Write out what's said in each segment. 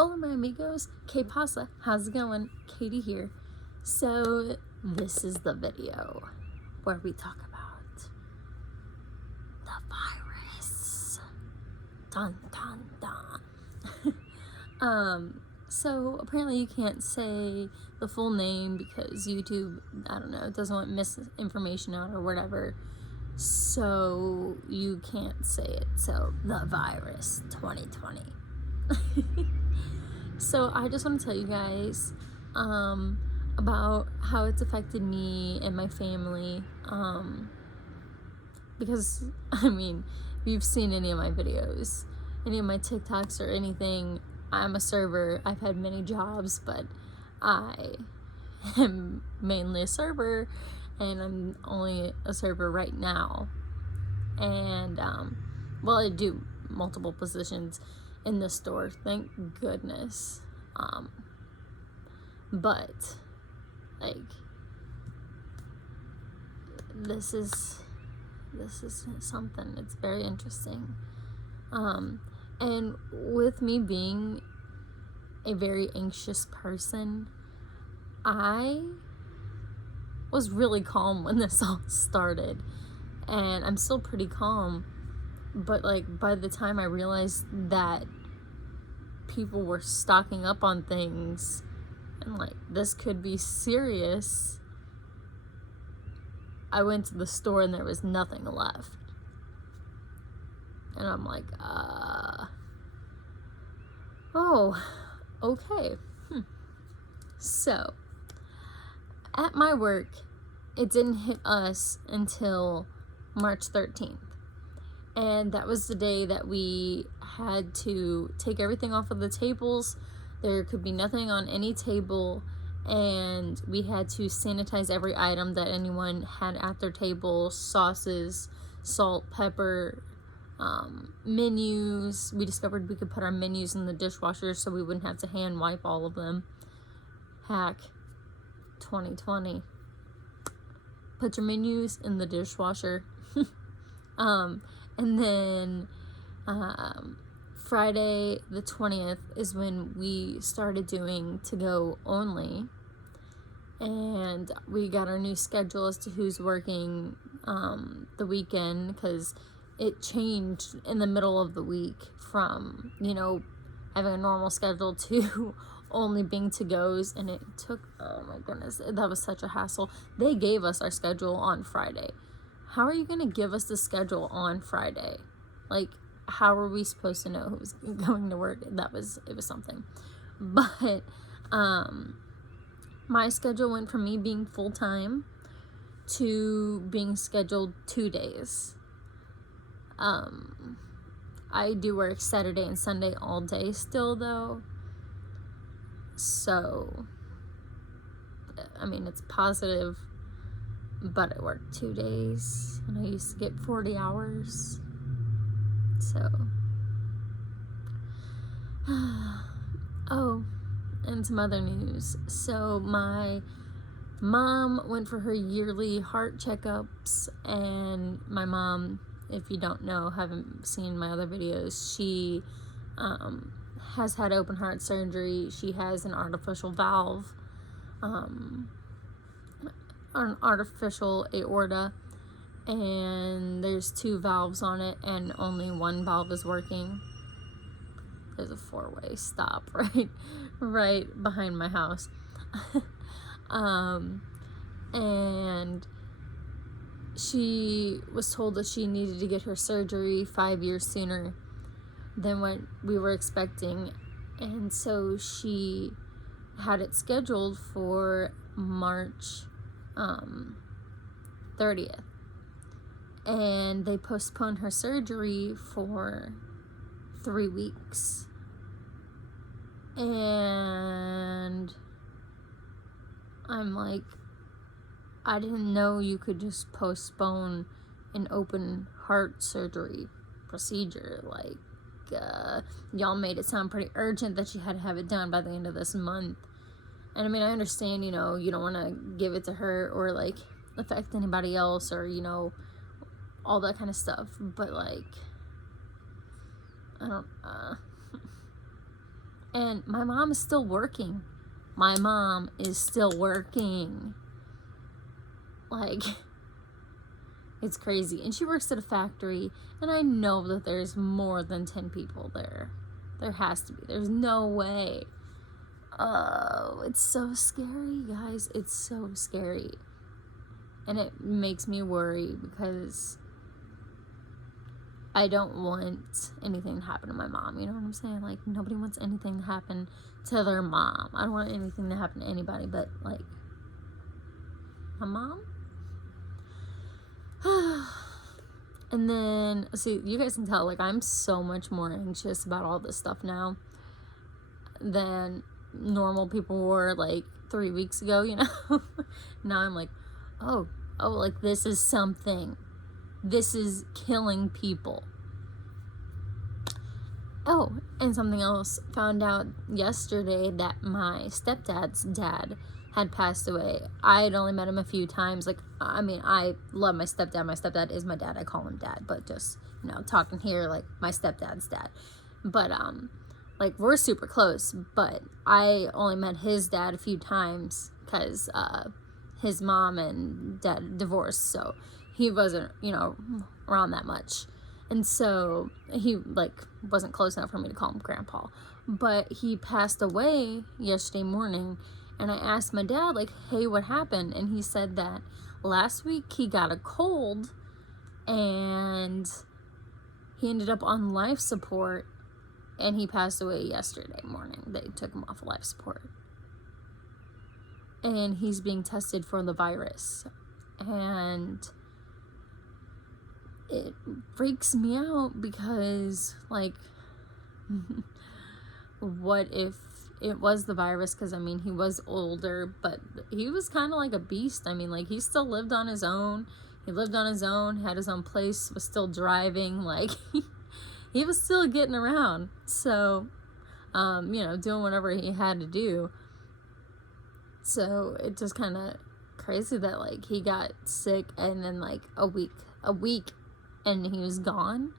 Hola, my amigos. Que pasa? How's it going? Katie here. So, this is the video where we talk about the virus. Dun, dun, dun. So, apparently you can't say the full name because YouTube, I don't know, doesn't want misinformation out or whatever. So, you can't say it. So, the virus 2020. So I just want to tell you guys about how it's affected me and my family, because I mean, if you've seen any of my videos, any of my TikToks or anything, I'm a server. I've had many jobs, but I am mainly a server, and I'm only a server right now. And well, I do multiple positions in the store, thank goodness. But like, this is something. It's very interesting. And with me being a very anxious person, I was really calm when this all started, and I'm still pretty calm. But like, by the time I realized that people were stocking up on things and like this could be serious, I went to the store and there was nothing left. And I'm like, oh, okay. So, at my work, it didn't hit us until March 13th. And that was the day that we had to take everything off of the tables. There could be nothing on any table, and we had to sanitize every item that anyone had at their table: sauces, salt, pepper, menus. We discovered we could put our menus in the dishwasher so we wouldn't have to hand wipe all of them. Hack 2020. Put your menus in the dishwasher. And then Friday the 20th is when we started doing to-go only, and we got our new schedule as to who's working the weekend, because it changed in the middle of the week from, you know, having a normal schedule to only being to-goes, and it took, oh my goodness, that was such a hassle. They gave us our schedule on Friday. How are you going to give us the schedule on Friday? Like, how are we supposed to know who's going to work? It was something. But my schedule went from me being full-time to being scheduled 2 days. I do work Saturday and Sunday all day still, though. So, I mean, it's positive. But I worked 2 days, and I used to get 40 hours. So, oh, and some other news. So my mom went for her yearly heart checkups, and my mom, if you don't know, haven't seen my other videos, she has had open heart surgery. She has an artificial valve, an artificial aorta, and there's 2 valves on it, and only one valve is working. There's a 4-way stop right behind my house. And she was told that she needed to get her surgery 5 years sooner than what we were expecting, and so she had it scheduled for March 30th, and they postponed her surgery for 3 weeks. And I'm like, I didn't know you could just postpone an open heart surgery procedure. Like, y'all made it sound pretty urgent that you had to have it done by the end of this month. And I mean, I understand, you know, you don't want to give it to her or like affect anybody else, or, you know, all that kind of stuff. But like, I don't, And my mom is still working. My mom is still working. Like, it's crazy. And she works at a factory, and I know that there's more than 10 people there. There has to be. There's no way. Oh, it's so scary, guys. It's so scary. And it makes me worry because I don't want anything to happen to my mom. You know what I'm saying? Like, nobody wants anything to happen to their mom. I don't want anything to happen to anybody but, like, my mom. And then, see, you guys can tell, like, I'm so much more anxious about all this stuff now than normal people were, like, 3 weeks ago, you know? Now I'm like, oh, like, this is something. This is killing people. Oh, and something else. Found out yesterday that my stepdad's dad had passed away. I had only met him a few times. Like, I mean, I love my stepdad. My stepdad is my dad. I call him dad, but just, you know, talking here like my stepdad's dad. But, like, we're super close, but I only met his dad a few times because, his mom and dad divorced, so he wasn't, you know, around that much. And so he, like, wasn't close enough for me to call him grandpa. But he passed away yesterday morning, and I asked my dad, like, hey, what happened? And he said that last week he got a cold, and he ended up on life support, and he passed away yesterday morning. They took him off of life support. And he's being tested for the virus. And it freaks me out because, like, what if it was the virus? Because, I mean, he was older, but he was kind of like a beast. I mean, like, he still lived on his own. He lived on his own, had his own place, was still driving. Like, he was still getting around. So, you know, doing whatever he had to do. So it just kind of crazy that, like, he got sick and then, like, a week and he was gone.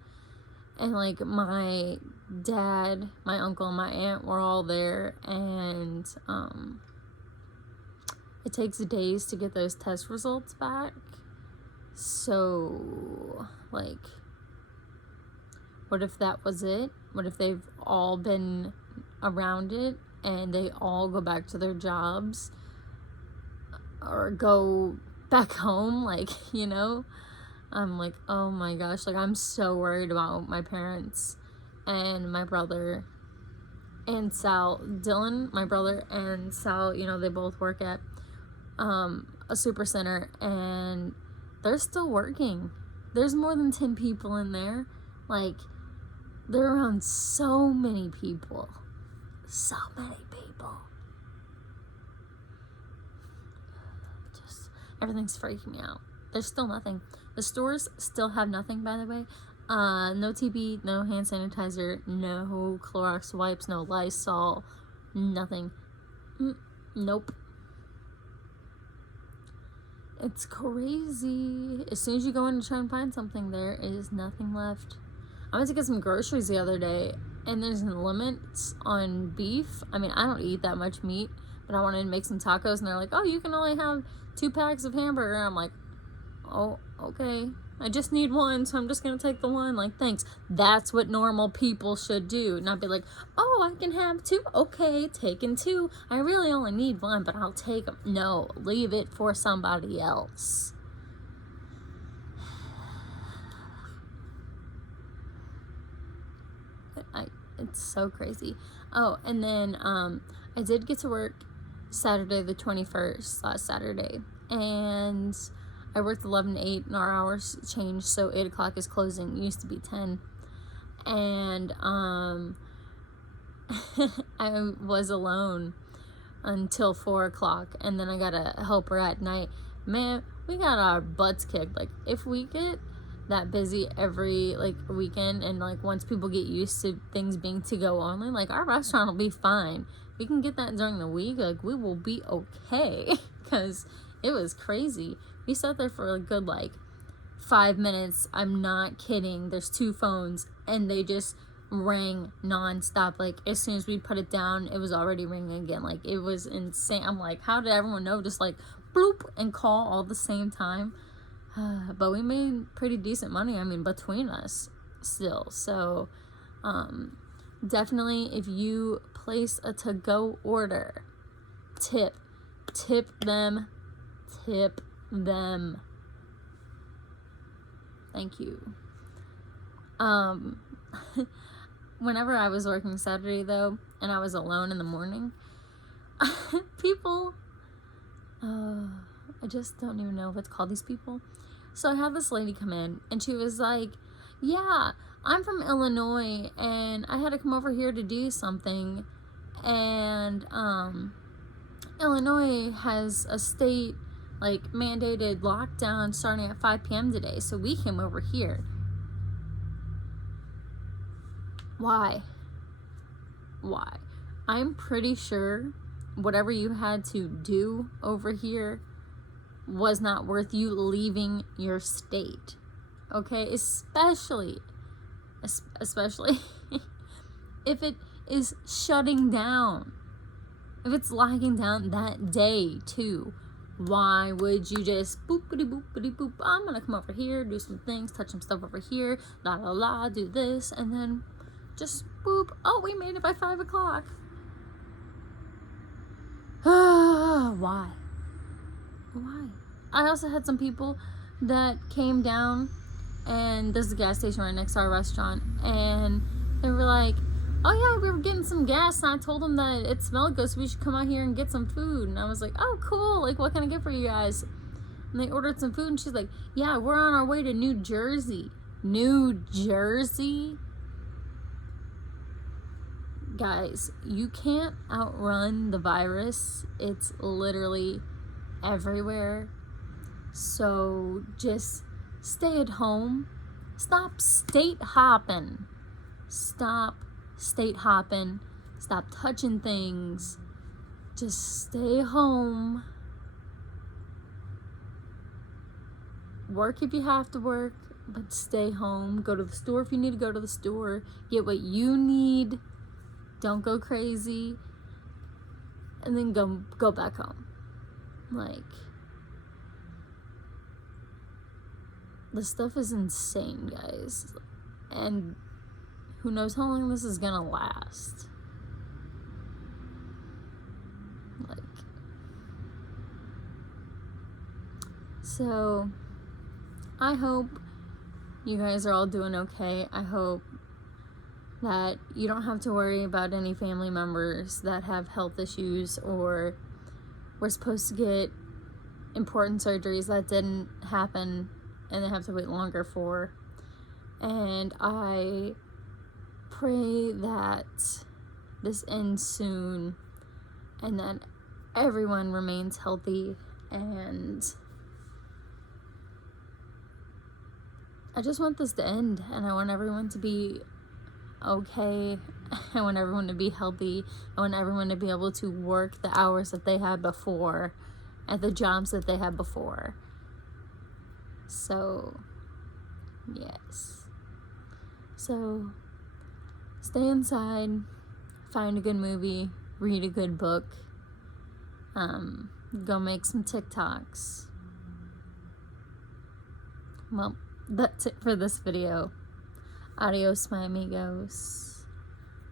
And, like, my dad, my uncle, and my aunt were all there, and it takes days to get those test results back. So, like, what if that was it? What if they've all been around it and they all go back to their jobs or go back home, like, you know? I'm like, oh my gosh, like, I'm so worried about my parents and my brother and Sal. Dylan, my brother, and Sal, you know, they both work at a super center, and they're still working. There's more than 10 people in there. Like, they're around so many people. So many people. Just, everything's freaking me out. There's still nothing. The stores still have nothing, by the way. No TP, no hand sanitizer, no Clorox wipes, no Lysol, nothing. Nope. It's crazy. As soon as you go in and try and find something, there is nothing left. I went to get some groceries the other day, and there's limits on beef. I mean, I don't eat that much meat, but I wanted to make some tacos, and they're like, oh, you can only have 2 packs of hamburger. And I'm like, oh, okay. I just need one, so I'm just gonna take the one. Like, thanks. That's what normal people should do. Not be like, oh, I can have 2. Okay, taking 2. I really only need 1, but I'll take them. No, leave it for somebody else. It's so crazy. Oh, and then I did get to work Saturday the 21st, last Saturday, and I worked 11 to 8, and our hours changed, so 8 o'clock is closing. It used to be 10, and I was alone until 4 o'clock, and then I got a helper at night. Man, we got our butts kicked. Like, if we get that busy every, like, weekend, and, like, once people get used to things being to go only, like, our restaurant will be fine. If we can get that during the week, like, we will be okay. Because it was crazy. We sat there for a good, like, 5 minutes. I'm not kidding. There's 2 phones, and they just rang nonstop. Like, as soon as we put it down, it was already ringing again. Like, it was insane. I'm like, how did everyone know? Just like, bloop, and call all the same time. But we made pretty decent money, I mean, between us still. So, definitely, if you place a to-go order, tip them. Thank you. Whenever I was working Saturday, though, and I was alone in the morning, people, I just don't even know what to call these people. So I had this lady come in, and she was like, yeah, I'm from Illinois, and I had to come over here to do something, and, Illinois has a state, like, mandated lockdown starting at 5 p.m. today, so we came over here. Why? I'm pretty sure whatever you had to do over here was not worth you leaving your state. Okay? Especially if it is shutting down. If it's locking down that day too. Why would you just boopity boopity boop? I'm gonna come over here, do some things, touch some stuff over here, la la la, do this, and then just boop. Oh, we made it by 5 o'clock. Why? I also had some people that came down, and there's a gas station right next to our restaurant, and they were like, oh yeah, we were getting some gas, and I told them that it smelled good, so we should come out here and get some food. And I was like, oh cool, like, what can I get for you guys? And they ordered some food, and she's like, yeah, we're on our way to New Jersey. New Jersey? Guys, you can't outrun the virus. It's literally everywhere. So just stay at home. Stop state hopping. Stop touching things. Just stay home. Work if you have to work, but stay home. Go to the store if you need to go to the store. Get what you need. Don't go crazy. And then go back home. Like, this stuff is insane, guys. And who knows how long this is gonna last. Like, so I hope you guys are all doing okay. I hope that you don't have to worry about any family members that have health issues or were supposed to get important surgeries that didn't happen and they have to wait longer for. And I pray that this ends soon and that everyone remains healthy, and I just want this to end, and I want everyone to be okay. I want everyone to be healthy. I want everyone to be able to work the hours that they had before at the jobs that they had before. So, yes. So, stay inside, find a good movie, read a good book, go make some TikToks. Well, that's it for this video. Adios, my amigos.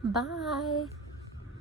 Bye.